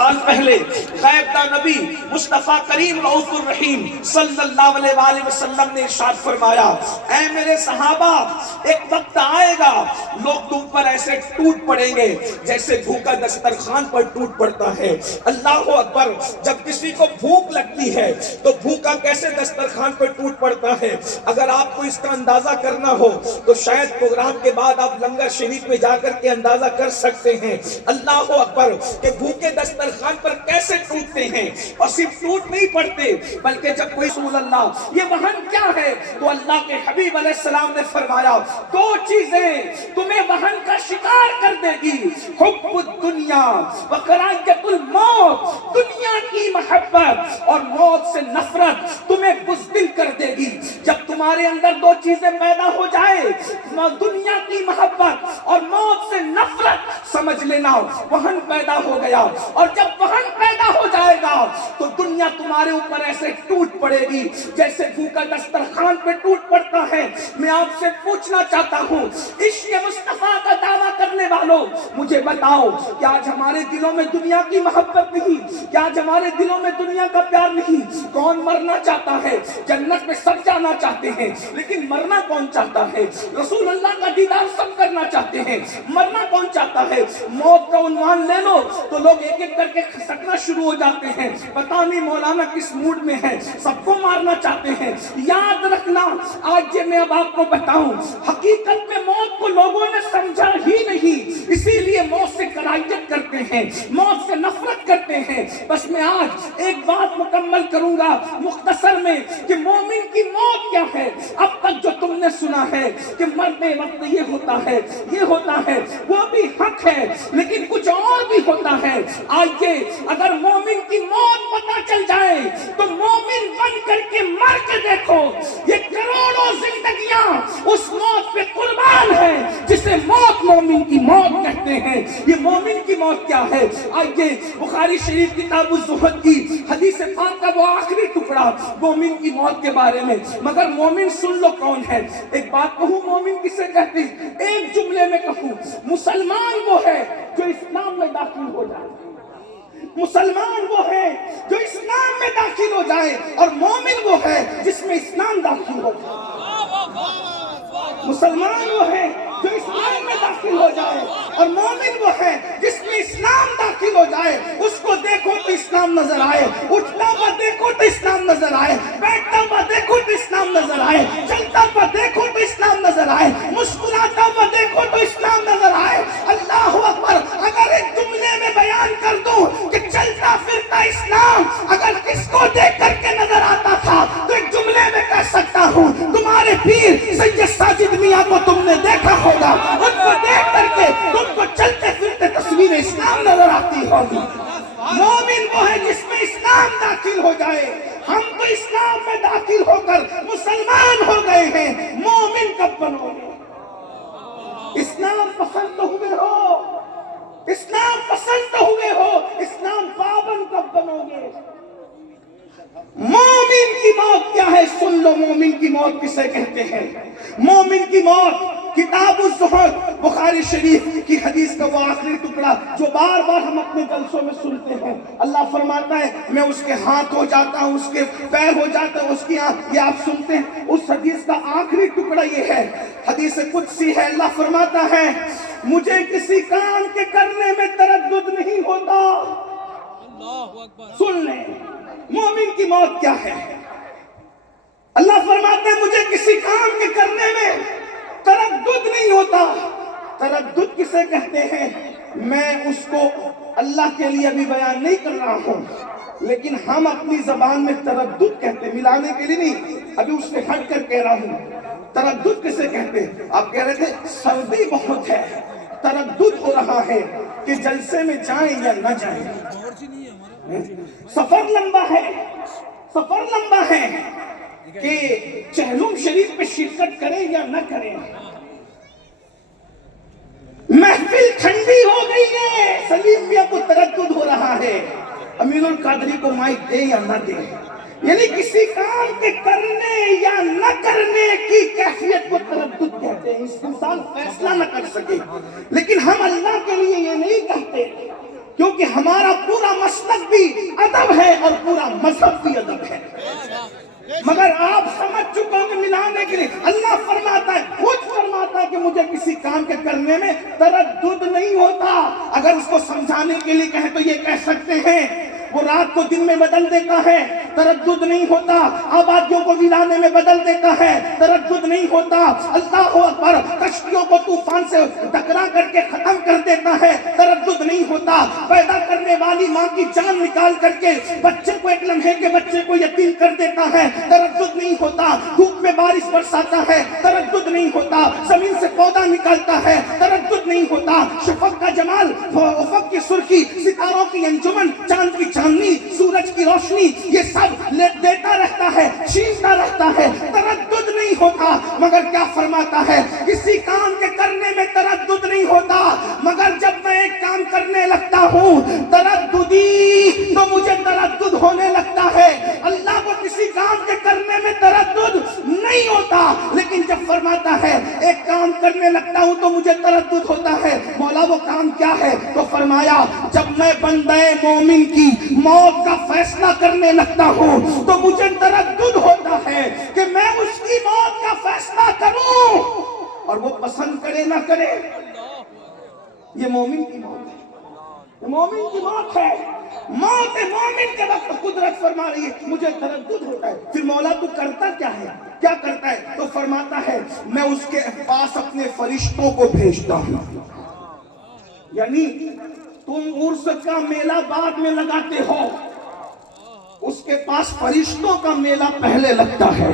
سال پہلے غیب دا نبی مصطفیٰ کریم رؤوف الرحیم صلی اللہ علیہ وآلہ وسلم نے ارشاد فرمایا، اے میرے صحابہ، ایک وقت آئے گا لوگ تم پر ایسے ٹوٹ پڑیں گے جیسے بھوکا دسترخوان پر ٹوٹ پڑتا ہے۔ اللہ اکبر، جب کسی کو بھوک لگتی ہے تو بھوکا کیسے دسترخوان پر ٹوٹ پڑتا ہے؟ اگر آپ کو اس کا اندازہ کرنا ہو تو شاید پروگرام کے بعد آپ لنگر شریف میں جا کر کے اندازہ کر سکتے ہیں۔ اللہ اکبر، کہ بھوکے دسترخوان پر کیسے ٹوٹتے ہیں، اور صرف ٹوٹ نہیں پڑتے بلکہ جب کوئی رسول اللہ یہ وہن کیا ہے تو اللہ کے حبیب علیہ السلام نے فرمایا دو چیزیں تمہیں وہن کا شکار کر دے گی، حب الدنیا وکراہیت الموت، دنیا کی محبت اور موت سے نفرت تمہیں بزدل کر دے گی۔ جب تمہارے اندر دو چیزیں پیدا ہو جائے، دنیا کی محبت اور موت سے نفرت، سمجھ لینا وہن پیدا ہو گیا۔ اور جب وہن پیدا ہو جائے گا تو دنیا تمہارے اوپر ایسے ٹوٹ پڑے گی جیسے بھوکا دسترخوان پہ ٹوٹ پڑتا ہے۔ میں آپ سے پوچھنا چاہتا ہوں، عشق مصطفیٰ کا دعویٰ کرنے والوں، مجھے بتاؤ کہ آج ہمارے دلوں میں دنیا کی محبت نہیں؟ کیا آج ہمارے دلوں میں دنیا کا پیار نہیں؟ کون مرنا چاہتا ہے؟ جنت میں سب جانا چاہتے ہیں لیکن مرنا کون چاہتا ہے؟ رسول اللہ کا دیدار سب کرنا چاہتے ہیں، مرنا کون چاہتا ہے؟ موت کا عنوان لے لو تو لوگ ایک ایک کر کے کھسکنا شروع ہو جاتے ہیں، پتہ نہیں مولانا کس موڈ میں ہے، سب کو مارنا چاہتے ہیں۔ یاد رکھنا، آج یہ میں اب آپ کو بتاؤں، حقیقت میں موت کو لوگوں نے سمجھا ہی نہیں، اسی لیے موت سے کراہیت کرتے ہیں، موت سے نفرت کرتے ہیں۔ بس میں آج ایک بات مکمل کروں گا مختصر میں کہ مومن کی موت کیا ہے۔ اب تک جو تم نے سنا ہے کہ مرنے وقت یہ ہوتا ہے، یہ ہوتا ہے، وہ بھی حق ہے لیکن کچھ اور بھی ہوتا ہے۔ آئیے اگر مومن کی موت پتہ چل جائے تو مومن بن کر کے مر کے دیکھو، یہ کروڑوں زندگیاں اس موت پہ قربان ہیں جسے موت مومن کی موت کہتے ہیں۔ یہ مومن کی موت کیا ہے؟ آئیے بخاری شریف کتاب الزہد کی حدیث پاک کا وہ آخری ٹکڑا مومن کی موت کے بارے میں۔ مگر مومن سن لو کون ہے۔ ایک بات کہوں مومن کسے کہتے ہیں؟ ایک جملے میں کہوں، مسلمان وہ ہے جو اسلام میں داخل ہو جائے، مسلمان وہ ہے جو اسلام میں داخل ہو جائے، اور مومن وہ ہے جس میں اسلام داخل ہو جائے۔ مسلمان وہ ہے جو اسلام میں داخل ہو جائے، اور مومن وہ ہے جس میں اسلام داخل ہو جائے۔ اس کو دیکھو تو اسلام نظر آئے، اٹھتا ہوا دیکھو تو اسلام نظر آئے، بیٹھتا ہوا دیکھو تو اسلام نظر آئے، چلتا ہوا دیکھو تو اسلام نظر آئے، مسکراتا ہوا دیکھو تو اسلام نظر آئے۔ اللہ اکبر، اگر ایک جملے میں بیان کر دوں کہ چلتا پھرتا اسلام اگر کس کو دیکھ کر کے نظر آتا تھا تو ایک جملے میں کہہ سکتا ہوں، تمہارے پیر سید ساجد میاں کو تم نے دیکھا ہوگا، ان کو دیکھ کر کے تم کو چلتے پھرتے تصویر اسلام نظر آتی ہوگی۔ مومن وہ ہے جس میں اسلام داخل ہو جائے۔ ہم تو اسلام میں داخل ہو کر مسلمان ہو گئے ہیں، مومن کب بنو گے؟ اسلام پسند تو ہوئے ہو، اسلام پسند تو ہوئے ہو، اسلام پابند کب بنو گے؟ مومن کی موت کیا ہے؟ سن لو مومن کی موت کسے کہتے ہیں۔ مومن کی موت کتاب الزہد بخاری شریف کی حدیث کا وہ آخری ٹکڑا جو بار بار ہم اپنے جلسوں میں سنتے ہیں۔ اللہ فرماتا ہے میں اس کے ہاتھ ہو جاتا ہوں، اس کے پیر ہو جاتا ہوں، اس کی آنکھ، یہ آپ سنتے ہیں۔ اس حدیث کا آخری ٹکڑا یہ ہے، حدیث قدسی ہے، اللہ فرماتا ہے مجھے کسی کام کے کرنے میں تردد نہیں ہوتا۔ سن لیں مومن کی موت کیا ہے۔ اللہ فرماتا ہے مجھے کسی کام کے کرنے میں تردد نہیں ہوتا۔ تردد کسے کہتے ہیں؟ میں اس کو اللہ کے لیے ابھی بیان نہیں کر رہا ہوں، لیکن ہم اپنی زبان میں تردد کہتے ہیں، ملانے کے لیے نہیں، ابھی اس سے ہٹ کر کہہ رہا ہوں۔ تردد کسے کہتے ہیں؟ آپ کہہ رہے تھے سردی بہت ہے، تردد ہو رہا ہے کہ جلسے میں جائیں یا نہ جائیں، سفر لمبا ہے، سفر لمبا ہے کہ چہلم شریف پہ شرکت کریں یا نہ کریں، محفل ٹھنڈی ہو گئی ہے، سلیم میاں کو تردد ہو رہا ہے امین القادری کو مائک دے یا نہ دے۔ یعنی کسی کام کے کرنے یا نہ کرنے کی کیفیت کو تردد کہتے ہیں، اس انسان فیصلہ نہ کر سکے۔ لیکن ہم اللہ کے لیے یہ نہیں کہتے کیونکہ ہمارا پورا مسلک بھی ادب ہے اور پورا مذہب بھی ادب ہے. مگر آپ سمجھ چکے ہوں گے ملانے کے لیے اللہ فرماتا ہے، خود فرماتا ہے کہ مجھے کسی کام کے کرنے میں تردد نہیں ہوتا. اگر اس کو سمجھانے کے لیے کہیں تو یہ کہہ سکتے ہیں وہ رات کو دن میں بدل دیتا ہے، تردد نہیں ہوتا. آبادیوں کو ویرانے میں بدل دیتا ہے، تردد نہیں ہوتا. اللہ اکبر، کشتیوں کو طوفان سے ٹکرا کر کے ختم کر دیتا ہے، تردد نہیں ہوتا. پیدا کرنے والی ماں کی جان نکال کر کے بچے کو ایک لمحے کے بچے کو یتیم کر دیتا ہے، تردد نہیں ہوتا. دھوپ میں بارش برساتا ہے، تردد نہیں ہوتا. زمین سے پودا نکالتا ہے، تردد نہیں ہوتا. شفق کا جمال، افق کی سرخی، ستاروں کی انجمن، چاند کی چاندنی، سورج کی روشنی، یہ سب دیتا رہتا ہے، چھینتا رہتا ہے، تردد نہیں ہوتا. مگر کیا فرماتا ہے؟ کسی کام کے کرنے میں تردد نہیں ہوتا، مگر جب میں ایک کام کرنے لگتا ہوں ترددی تو مجھے تردد ہونے لگتا ہے. اللہ کو کسی کام کے کرنے میں تردد نہیں ہوتا، لیکن جب فرماتا ہے ایک کام کرنے لگتا ہوں تو مجھے تردد ہوتا ہے. مولا وہ کام کیا ہے؟ تو فرمایا جب میں بندہ مومن کی موت کا فیصلہ کرنے لگتا ہوں تو مجھے تردد ہوتا ہے کہ میں اس کی موت کا فیصلہ کروں اور وہ پسند کرے نہ کرے. یہ مومن کی موت ہے، مومن کی موت ہے. موت مومن کے وقت قدرت فرما رہی ہے مجھے تردد ہوتا ہے. پھر مولا تو کرتا کیا ہے؟ کیا کرتا ہے؟ تو فرماتا ہے میں اس کے پاس اپنے فرشتوں کو بھیجتا ہوں. یعنی تم عرس کا میلہ بعد میں لگاتے ہو، اس کے پاس فرشتوں کا میلہ پہلے لگتا ہے.